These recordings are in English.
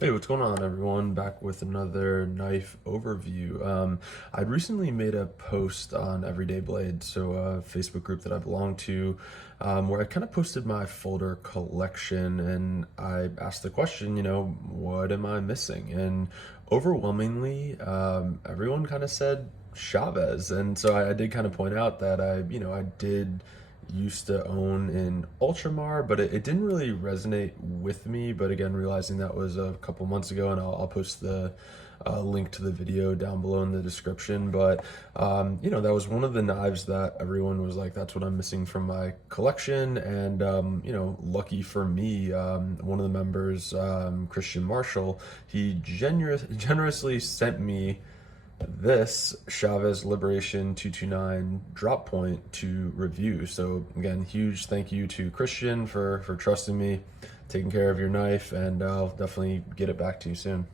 Hey, what's going on, everyone? Back with another knife overview. I'd recently made a post on Everyday Blade, so a Facebook group that I belong to, where I kind of posted my folder collection and I asked the question, what am I missing? And overwhelmingly, everyone kind of said Chavez. And so I did kind of point out that I did used to own in Ultramar, but it didn't really resonate with me. But again, realizing that was a couple months ago, and I'll post the link to the video down below in the description. But that was one of the knives that everyone was like, "That's what I'm missing from my collection." And lucky for me, one of the members, Christian Marshall, he generously sent me this Chavez Liberation 229 drop point to review. So again, huge thank you to Christian for trusting me, taking care of your knife, and I'll definitely get it back to you soon.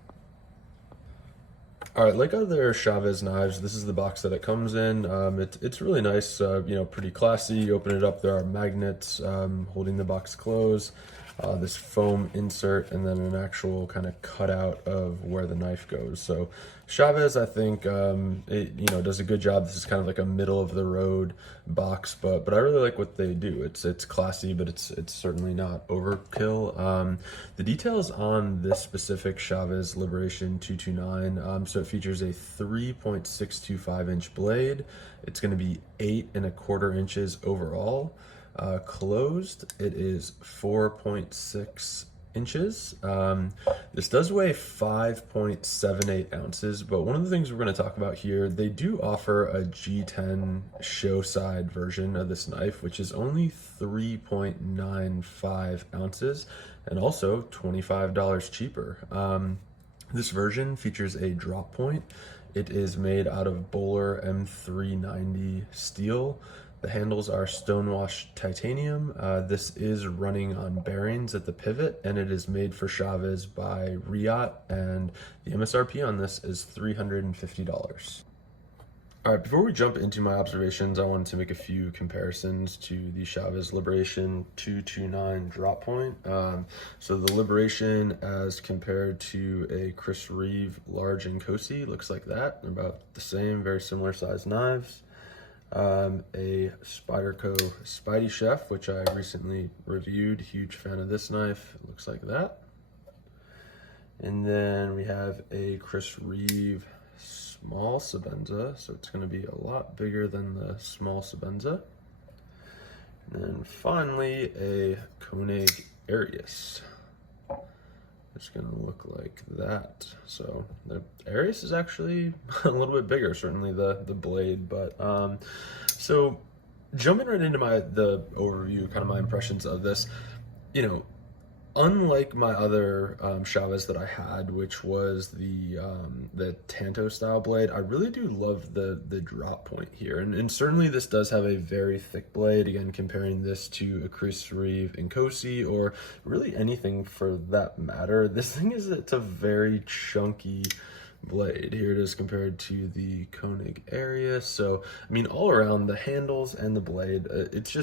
All right, like other Chavez knives, this is the box that it comes in. It's really nice, pretty classy. You open it up, there are magnets holding the box closed, this foam insert, and then an actual kind of cutout of where the knife goes. So Chavez, I think, it does a good job. This is kind of like a middle of the road box, but I really like what they do. It's classy, but it's certainly not overkill. The details on this specific Chavez Liberation 229, so it features a 3.625-inch blade. It's going to be 8.25 inches overall. Closed, it is 4.6 inches. This does weigh 5.78 ounces, but one of the things we're going to talk about here, they do offer a G10 show side version of this knife, which is only 3.95 ounces and also $25 cheaper. This version features a drop point. It is made out of Bowler M390 steel. The handles are stonewashed titanium. This is running on bearings at the pivot, and it is made for Chavez by Riot, and the MSRP on this is $350. All right, before we jump into my observations, I wanted to make a few comparisons to the Chavez Liberation 229 drop point. So the Liberation as compared to a Chris Reeve large Inkosi looks like that. They're about the same, very similar sized knives. A Spyderco Spidey Chef, which I recently reviewed. Huge fan of this knife. It looks like that. And then we have a Chris Reeve small Sabenza, so it's going to be a lot bigger than the small Sabenza. And then finally a Koenig Arius. It's going to look like that. So the Arius is actually a little bit bigger, certainly the blade, but so jumping right into the overview, kind of my impressions of this, unlike my other Chavez that I had, which was the Tanto style blade, I really do love the drop point here, and certainly this does have a very thick blade. Again, comparing this to a Chris Reeve Inkosi, or really anything for that matter, this thing it's a very chunky blade. Here it is compared to the Koenig Arius. So I mean, all around the handles and the blade, it's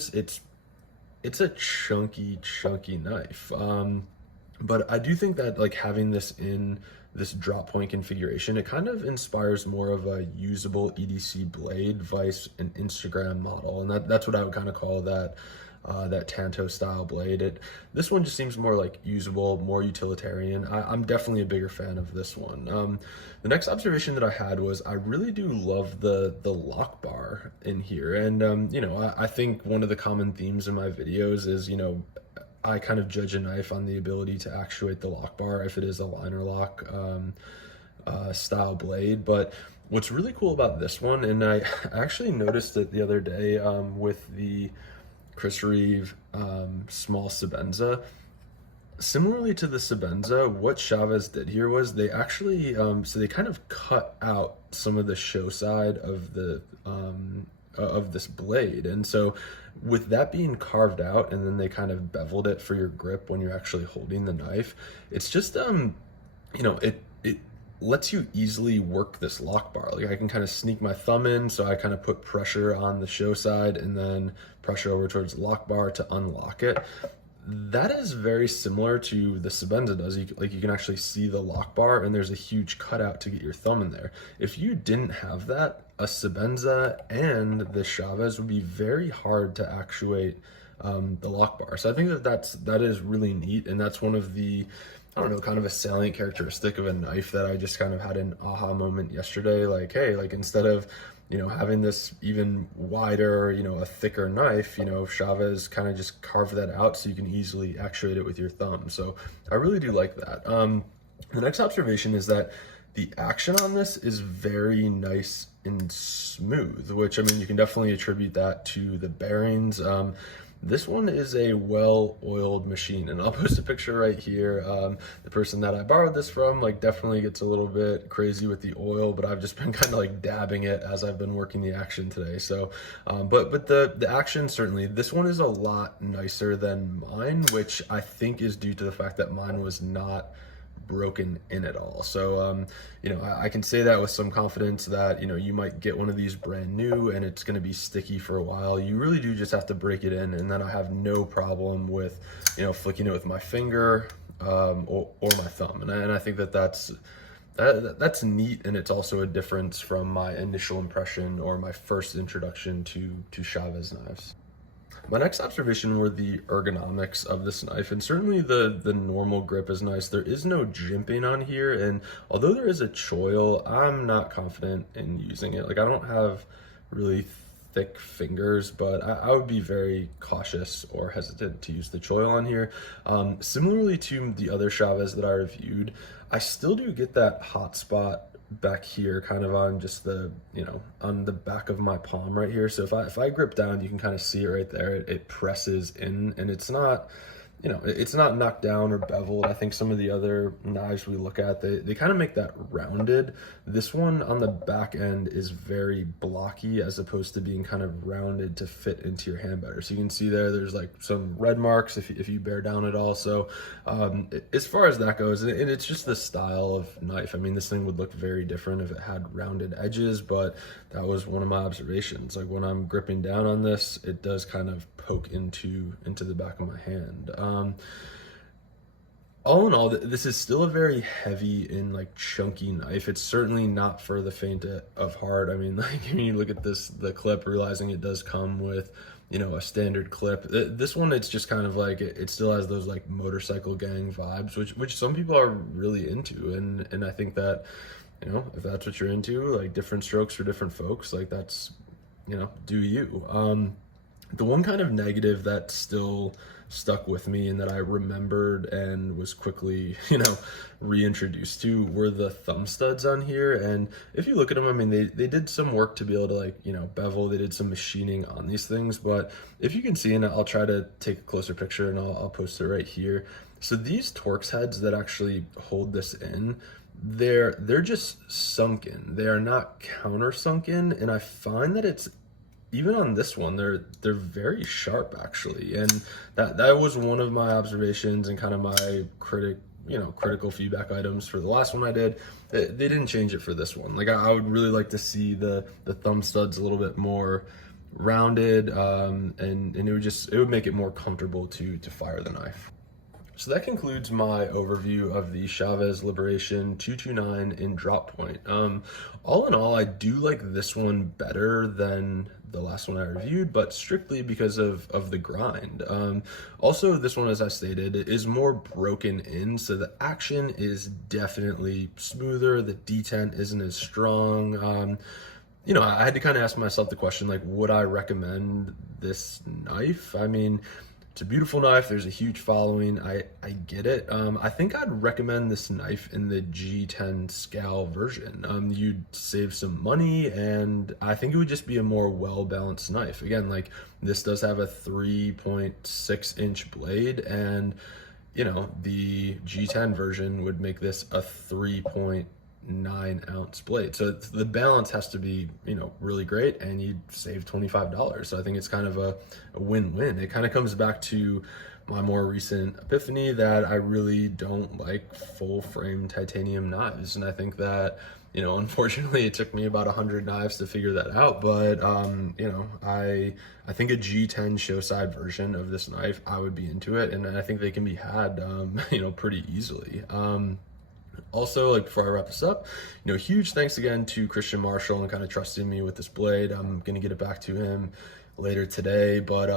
a chunky knife. But I do think that like having this in this drop point configuration, it kind of inspires more of a usable EDC blade vice an Instagram model, and that's what I would kind of call that Tanto style blade. This one just seems more like usable, more utilitarian. I'm definitely a bigger fan of this one. The next observation that I had was I really do love the lock bar in here, and I think one of the common themes in my videos is I kind of judge a knife on the ability to actuate the lock bar if it is a liner lock style blade. But what's really cool about this one, and I actually noticed it the other day with the Chris Reeve small Sabenza. Similarly to the Sabenza, what Chavez did here was they actually, so they kind of cut out some of the show side of of this blade. And so with that being carved out, and then they kind of beveled it for your grip when you're actually holding the knife, it's just, it lets you easily work this lock bar. Like I can kind of sneak my thumb in, so I kind of put pressure on the show side and then pressure over towards the lock bar to unlock it. That is very similar to the Sabenza does. You can actually see the lock bar, and there's a huge cutout to get your thumb in there. If you didn't have that, a Sabenza and the Chavez would be very hard to actuate the lock bar. So I think that is really neat, and that's one of the, I don't know, kind of a salient characteristic of a knife that I just kind of had an aha moment yesterday. Like, hey, like instead of having this even wider, a thicker knife, Chavez kind of just carved that out so you can easily actuate it with your thumb. So I really do like that. The next observation is that the action on this is very nice and smooth, which, I mean, you can definitely attribute that to the bearings. This one is a well-oiled machine, and I'll post a picture right here. The person that I borrowed this from, like, definitely gets a little bit crazy with the oil, but I've just been kind of like dabbing it as I've been working the action today. So, but the action, certainly, this one is a lot nicer than mine, which I think is due to the fact that mine was not broken in at all. So I can say that with some confidence that you might get one of these brand new and it's going to be sticky for a while. You really do just have to break it in, and then I have no problem with flicking it with my finger or my thumb. And I think that's neat, and it's also a difference from my initial impression or my first introduction to Chavez knives. My next observation were the ergonomics of this knife, and certainly the normal grip is nice. There is no jimping on here, and although there is a choil, I'm not confident in using it. Like, I don't have really thick fingers, but I would be very cautious or hesitant to use the choil on here. Similarly to the other Chavez that I reviewed, I still do get that hot spot back here, kind of on just the on the back of my palm right here. So if I grip down, you can kind of see it right there. It presses in, and it's not it's not knocked down or beveled. I think some of the other knives we look at, they kind of make that rounded. This one on the back end is very blocky as opposed to being kind of rounded to fit into your hand better. So you can see there's like some red marks if you bear down at all. So as far as that goes, and it's just the style of knife. I mean, this thing would look very different if it had rounded edges, but that was one of my observations. Like, when I'm gripping down on this, it does kind of poke into the back of my hand. All in all, this is still a very heavy and like chunky knife. It's certainly not for the faint of heart. I mean, like, when you look at the clip, realizing it does come with a standard clip. This one, it's just kind of like it still has those like motorcycle gang vibes, which some people are really into, and I think that if that's what you're into, like, different strokes for different folks, like, that's do you. The one kind of negative that still stuck with me and that I remembered and was quickly, reintroduced to were the thumb studs on here. And if you look at them, I mean, they did some work to be able to, like, bevel. They did some machining on these things, but if you can see, and I'll try to take a closer picture and I'll post it right here. So these Torx heads that actually hold this in, they're just sunken. They are not counter sunken, and I find that it's, even on this one, they're very sharp, actually. And that was one of my observations and kind of my critical feedback items for the last one I did. They didn't change it for this one. Like, I would really like to see the thumb studs a little bit more rounded, and it would make it more comfortable to fire the knife. So that concludes my overview of the Chavez Liberation 229 in drop point. All in all, I do like this one better than the last one I reviewed, but strictly because of the grind. Also, this one, as I stated, is more broken in, so the action is definitely smoother. The detent isn't as strong. I had to kind of ask myself the question, like, would I recommend this knife? I mean, it's a beautiful knife. There's a huge following. I get it. I think I'd recommend this knife in the G10 scale version. You'd save some money, and I think it would just be a more well-balanced knife. Again, like, this does have a 3.6-inch blade, and the G10 version would make this a 3.9-ounce blade. So the balance has to be, really great, and you'd save $25. So I think it's kind of a win-win. It kind of comes back to my more recent epiphany that I really don't like full frame titanium knives. And I think that, unfortunately it took me about 100 knives to figure that out. But, I think a G10 show side version of this knife, I would be into it. And I think they can be had, pretty easily. Also, like before I wrap this up, huge thanks again to Christian Marshall and kind of trusting me with this blade. I'm gonna get it back to him later today. But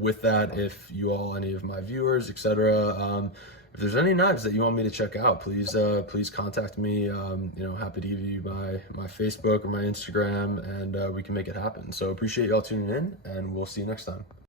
with that, if you all, any of my viewers, etc., if there's any knives that you want me to check out, please contact me. Happy to give you my Facebook or my Instagram, and we can make it happen. So appreciate y'all tuning in, and we'll see you next time.